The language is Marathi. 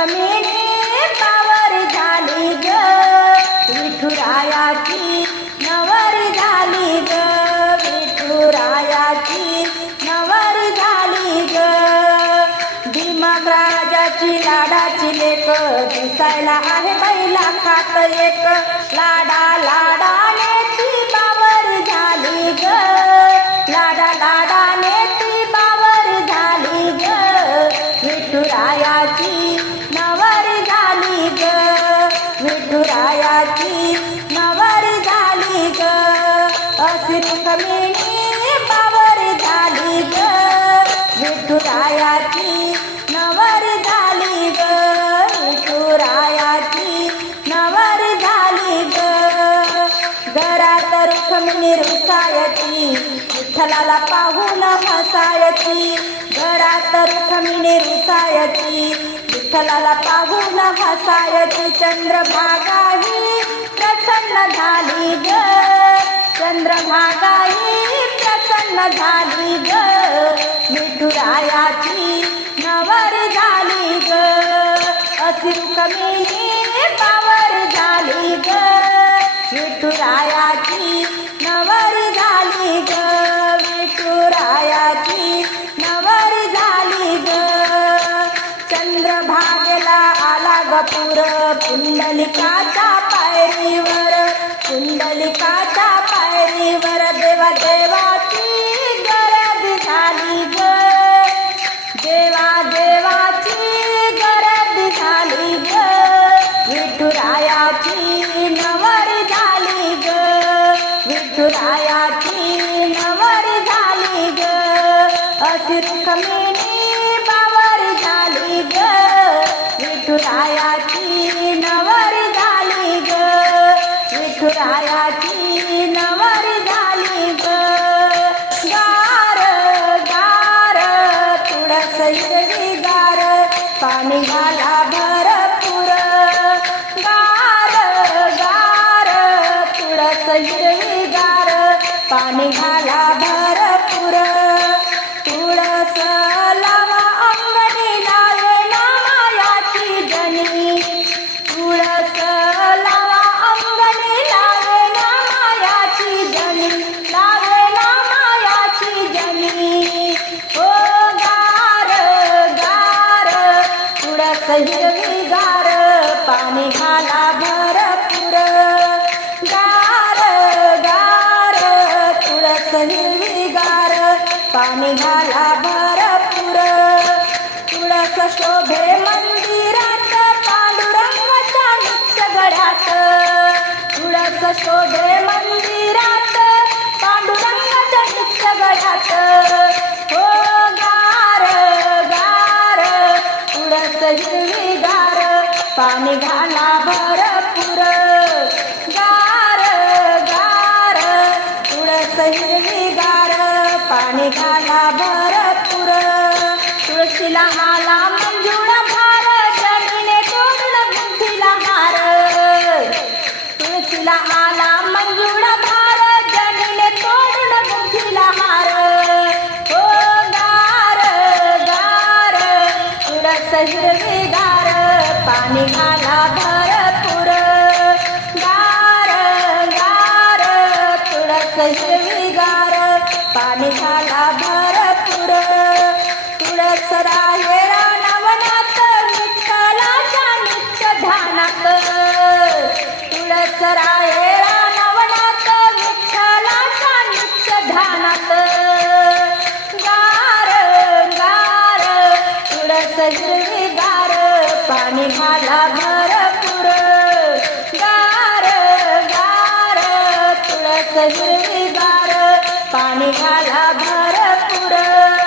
अशी पावर झाली ग. विठुरायाची नवर झाली ग. विठुरायाची नवर झाली ग. भीमक राजाची लाडाची लेक दिसायला आहे बैला खात एक. लाडा लाडाने ती विठ्ठलाला पाहून हसायची घरात रुक्मिणी रुसायची. विठ्ठलाला पाहून हसायची चंद्रभागाही प्रसन्न झाली ग. चंद्रभागाही प्रसन्न झाली ग. मिठुरायाची नवरी झाली ग. अशी रुक्मिणी पावर झाली ग. विठुरायाची आला गपूर पुंडलिकाच्या पायरीवर पुंडलिकाच्या पायरीवर देवा देवाची गरज झाली ग. देवा देवाची गरज झाली ग. विठुरायाची नवरी झाली ग. विठुरायाची नवरी झाली ग. अशी रुक्मिणी झाली ग. विठुराया पाणी घाला भरपूर. तुळस लावा अंगणी लावे नामायाची जनी. तुळस लावा अंगणी लावे नामायाची जनी. लावे नामायाची जनी. ओ गार गार. तुळस हिरवी गार पाणी घाला भरपूर तुळस शोभे मंदिरात पांडुरंगाच्या नित्य गड्यात तुळस शोभे मंदिरात पांडुरंगाच्या नित्य गड्यात हो गार गार तुळस हिरवी गार पाणी घाला तुळस हिरवी गार पाणी घाला भरपूर. गार गार तुळस हिरवी गार पाणी घाला गार पाणी मला भरपूर. गार गार तुळस गार पाणी मला भरपूर.